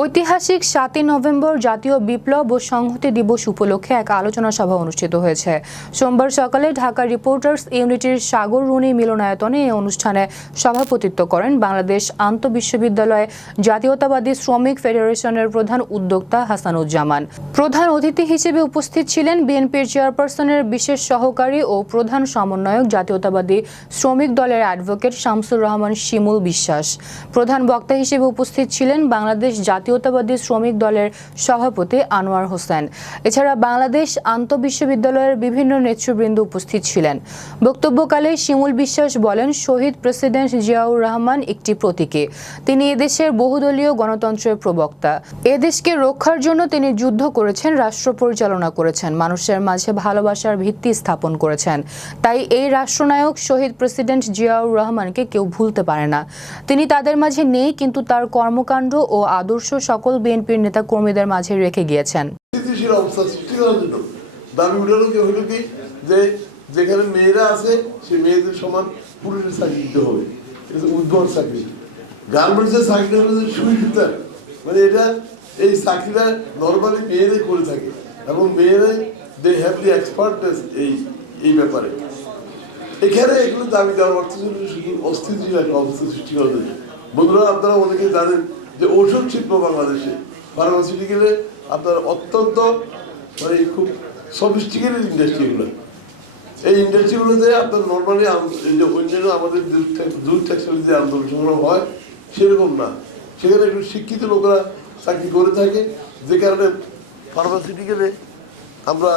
ঐতিহাসিক সাতই নভেম্বর জাতীয় বিপ্লব ও সংহতি দিবস উপলক্ষে এক আলোচনা সভা অনুষ্ঠিত হয়েছে। সোমবার সকালে ঢাকা রিপোর্টার্স ইউনিটির সাগর রুনি মিলনায়তনে এই অনুষ্ঠানে সভাপতিত্ব করেন বাংলাদেশ আন্তঃবিশ্ববিদ্যালয় জাতীয়তাবাদী শ্রমিক ফেডারেশনের প্রধান উদ্যোক্তা হাসানুজ্জামান। প্রধান অতিথি হিসেবে উপস্থিত ছিলেন বিএনপির চেয়ারপারসনের বিশেষ সহকারী ও প্রধান সমন্বয়ক জাতীয়তাবাদী শ্রমিক দলের অ্যাডভোকেট শামসুর রহমান শিমুল বিশ্বাস। প্রধান বক্তা হিসেবে উপস্থিত ছিলেন বাংলাদেশ জাতীয়তাবাদী শ্রমিক দলের সভাপতি আনোয়ার হোসেন। এছাড়া বাংলাদেশ আন্তঃবিশ্ববিদ্যালয়ের বিভিন্ন নেতৃবৃন্দ উপস্থিত ছিলেন। বক্তব্যকালে শিমুল বিশ্বাস বলেন, শহীদ প্রেসিডেন্ট জিয়াউর রহমান একটি প্রতীকে। তিনি এদেশের বহুদলীয় গণতন্ত্রের প্রবক্তা। এদেশকে রক্ষার জন্য তিনি যুদ্ধ করেছেন, রাষ্ট্র পরিচালনা করেছেন, মানুষের মাঝে ভালোবাসার ভিত্তি স্থাপন করেছেন। তাই এই রাষ্ট্রনায়ক শহীদ প্রেসিডেন্ট জিয়াউর রহমানকে কেউ ভুলতে পারে না। তিনি তাদের মাঝে নেই, কিন্তু তার কর্মকাণ্ড ও আদর্শ সকল বিএনপির নেতা কর্মীদের মাঝে রেখে গিয়েছেন। দাবি উঠানো কি হইল কি? যে যেখানে মেয়েরা আছে, সেই মেয়েদের সমান পুরুষের চাকরি দিতে হবে। উদ্ভব চাকরি। গার্মেন্টসের চাকরি হলো যে সুই মানে এটা এই চাকরিটা নর্মালি মেয়েরাই করে থাকে এবং মেয়েরাই দে হ্যাভ দি এক্সপার্টনেস এই এই ব্যাপারে। এখানে এগুলো দাবি দেওয়ার অর্থ শুধু অস্থিতিশীল একটা অবস্থা সৃষ্টি জন্য। বন্ধুরা, আপনারা অনেকে জানেন যে ঔষধ শিল্প বাংলাদেশে। ফার্মাসিউটিক্যালে আপনার অত্যন্ত মানে খুব সফিস্টিকেটেড ইন্ডাস্ট্রি এগুলো। এই ইন্ডাস্ট্রিগুলোতে আপনার নর্মালি অন্যান্য আমাদের দূর ট্যাক্সের যে আন্দোলন সংগ্রাম হয়, সেরকম না। সেখানে একটু শিক্ষিত লোকরা চাকরি করে থাকে, যে কারণে ফার্মাসিউটিক্যালে আমরা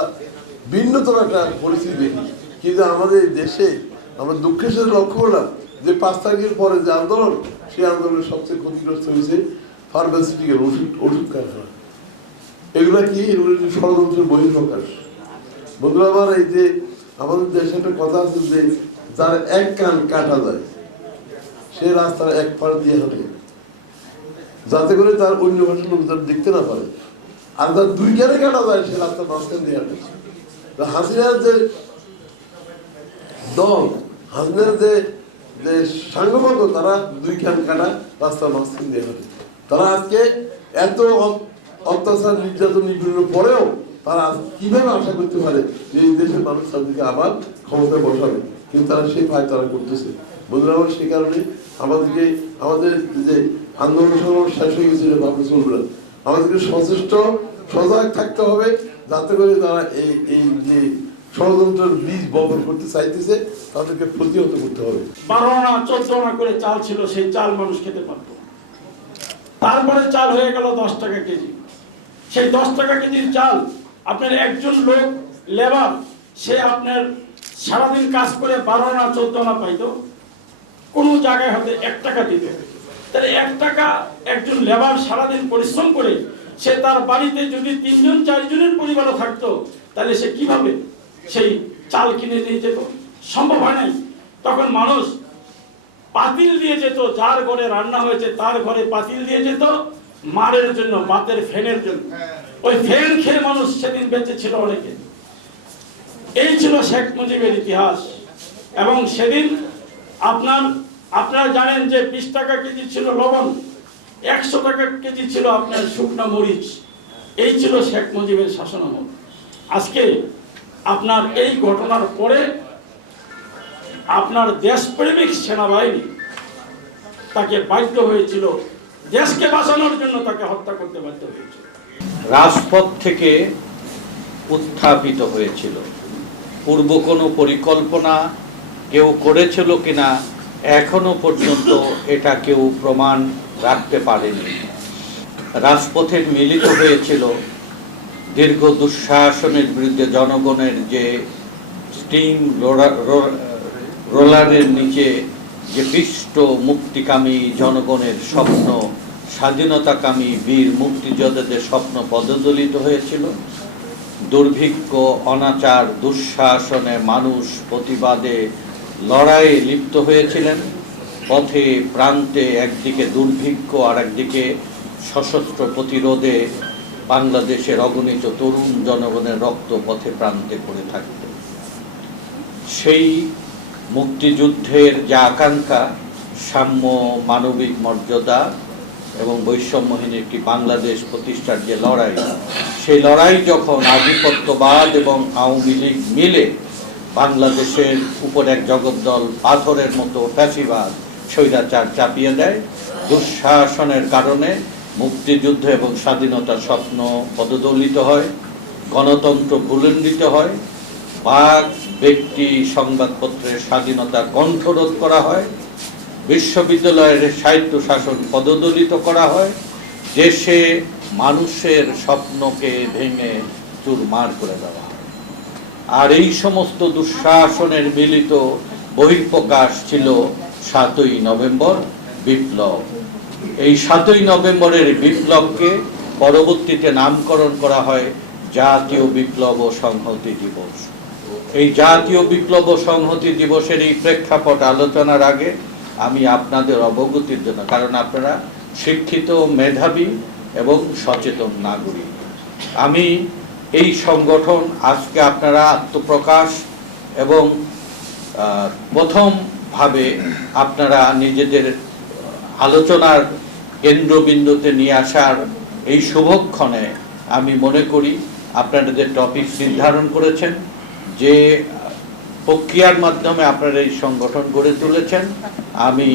ভিন্নতর একটা পরিস্থিতি দেখি। কিন্তু আমাদের দেশে আমরা দুঃখের সাথে লক্ষ্য করলাম যে পাঁচ তারিখের পরে যে আন্দোলন, সেই আন্দোলনের সবচেয়ে ক্ষতিগ্রস্ত হয়েছে ফার্মাসিউটিক্যাল ওষুধ ওষুধ কারখানা। এগুলা কি? এগুলো ষড়যন্ত্রের বহিঃপ্রকাশ। বন্ধুরা, আমার এই যে আমাদের দেশে একটা কথা আছে যে, যার এক কান কাটা যায়, সে রাস্তার এক পাড় দিয়ে হাঁটে। যাতে করে তার অন্য ভাষার লোক যেন দেখতে না পারে। আর তার দুই কানে কাটা যায়, সে রাস্তার মাঝখান দিয়ে হাঁটে। হাসিনার যে দল, হাসিনার যে যে সাংগবদ্ধ তারা দুই কান কাটা রাস্তার মাঝখান দিয়ে তারা আজকে এত অত্যাচার নির্যাতন নিপীড়নের পরেও তারা কীভাবে আশা করতে পারে যে এই দেশের মানুষ তাদেরকে আবার ক্ষমতায় বসাবে কিন্তু তারা সেই ভাই তারা করতেছে বন্ধুরা আমার সে কারণে আমাদেরকে আমাদের যে আন্দোলন সংগ্রাম শেষ হয়ে গেছে চলবে না আমাদেরকে সচেষ্ট সজাগ থাকতে হবে যাতে করে তারা এই এই যে ষড়যন্ত্রের বীজ বপন করতে চাইতেছে, তাদেরকে প্রতিহত করতে হবে। বারো আনা চোদ্দ আনা করে চাল ছিল, সেই চাল মানুষ খেতে পারত। তারপরে চাল হয়ে গেল দশ টাকা কেজি। সেই দশ টাকা কেজির চাল আপনার একজন লোক, লেবার, সে আপনার সারাদিন কাজ করে বারো আনা চোদ্দ আনা পাইতো। কোনো জায়গায় হয়তো এক টাকা দিতে। তাহলে এক টাকা একজন লেবার সারাদিন পরিশ্রম করে, সে তার বাড়িতে যদি তিনজন, চারজনের পরিবারও থাকতো, তাহলে সে কীভাবে সেই চাল কিনে নিয়ে যেত। সম্ভব হয় নাই। তখন মানুষ পাতিল দিয়ে যেত যার ঘরে রান্না হয়েছে তার ঘরে পাতিল দিয়ে যেত মারের জন্য বাতের ফ্যানের জন্য। ওই ফ্যান খেয়ে মানুষ সেদিন বেঁচে ছিল অনেকে। এই ছিল শেখ মুজিবের ইতিহাস। এবং সেদিন আপনার আপনারা জানেন যে বিশ টাকা কেজি ছিল লবণ একশো টাকা কেজি ছিল আপনার শুকনা মরিচ। এই ছিল শেখ মুজিবের শাসনামল। আজকে আপনার এই ঘটনার পরে আপনার দেশপ্রেমিক সেনাবাহিনী তাকে বাধ্য হয়েছিল, দেশকে বাঁচানোর জন্য তাকে হত্যা করতে বাধ্য হয়েছিল। রাজপথ থেকে উত্থাপিত হয়েছিল। পূর্ব কোনো পরিকল্পনা কেউ করেছিল কিনা এখনও পর্যন্ত এটা কেউ প্রমাণ রাখতে পারেনি। রাজপথের মিলিত হয়েছিল দীর্ঘ দুঃশাসনের বিরুদ্ধে জনগণের যে স্টিম রোলারের নিচে যে পিষ্ট মুক্তিকামী জনগণের স্বপ্ন, স্বাধীনতাকামী বীর মুক্তিযোদ্ধাদের স্বপ্ন পদদলিত হয়েছিল। দুর্ভিক্ষ, অনাচার, দুঃশাসনে মানুষ প্রতিবাদে লড়াইয়ে লিপ্ত হয়েছিলেন। পথে, প্রান্তে একদিকে দুর্ভিক্ষ আর একদিকে সশস্ত্র প্রতিরোধে বাংলাদেশের অগণিত তরুণ জনগণের রক্ত পথে প্রান্তে পড়ে থাকত সেই মুক্তিযুদ্ধের যে আকাঙ্ক্ষা, সাম্য মানবিক মর্যাদা এবং বৈষম্যহীন একটি বাংলাদেশ প্রতিষ্ঠার যে লড়াই, সেই লড়াই যখন আধিপত্যবাদ এবং আওয়ামী লীগ মিলে বাংলাদেশের উপর এক জগদ্দল পাথরের মতো ফ্যাসিবাদ, স্বৈরাচার চাপিয়ে দেয়, দুঃশাসনের কারণে মুক্তিযুদ্ধ এবং স্বাধীনতার স্বপ্ন পদদলিত হয়, গণতন্ত্র ভুলণ্ডিত হয় বাক ব্যক্তি সংবাদপত্রের স্বাধীনতা কণ্ঠরোধ করা হয়, বিশ্ববিদ্যালয়ের সাহিত্য শাসন পদদলিত করা হয়, দেশে মানুষের স্বপ্নকে ভেঙে চুরমার করে দেওয়া হয়। আর এই সমস্ত দুঃশাসনের মিলিত বহিঃপ্রকাশ ছিল সাতই নভেম্বর বিপ্লব এই সাতই নভেম্বরের বিপ্লবকে পরবর্তীতে নামকরণ করা হয় জাতীয় বিপ্লব ও সংহতি দিবস। এই জাতীয় বিপ্লব ও সংহতি দিবসের এই প্রেক্ষাপট আলোচনার আগে আমি আপনাদের অবগতির জন্য, কারণ আপনারা শিক্ষিত, মেধাবী এবং সচেতন নাগরিক। আমি এই সংগঠন আজকে আপনারা আত্মপ্রকাশ এবং প্রথমভাবে আপনারা নিজেদের আলোচনার কেন্দ্রবিন্দুতে নিয়ে আসার এই শুভক্ষণে আমি মনে করি আপনারা যে টপিক নির্ধারণ করেছেন, যে প্রক্রিয়ার মাধ্যমে আপনারা এই সংগঠন গড়ে তুলেছেন। আমি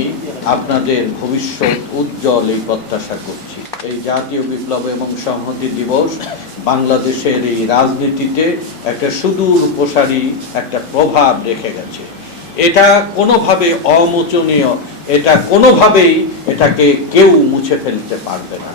আপনাদের ভবিষ্যৎ উজ্জ্বল এই প্রত্যাশা করছি। এই জাতীয় বিপ্লব এবং সংহতি দিবস বাংলাদেশের এই রাজনীতিতে একটা সুদূর প্রসারী একটা প্রভাব রেখে গেছে। এটা কোনোভাবে অমোচনীয় এটা কোনোভাবেই এটাকে কেউ মুছে ফেলতে পারবে না।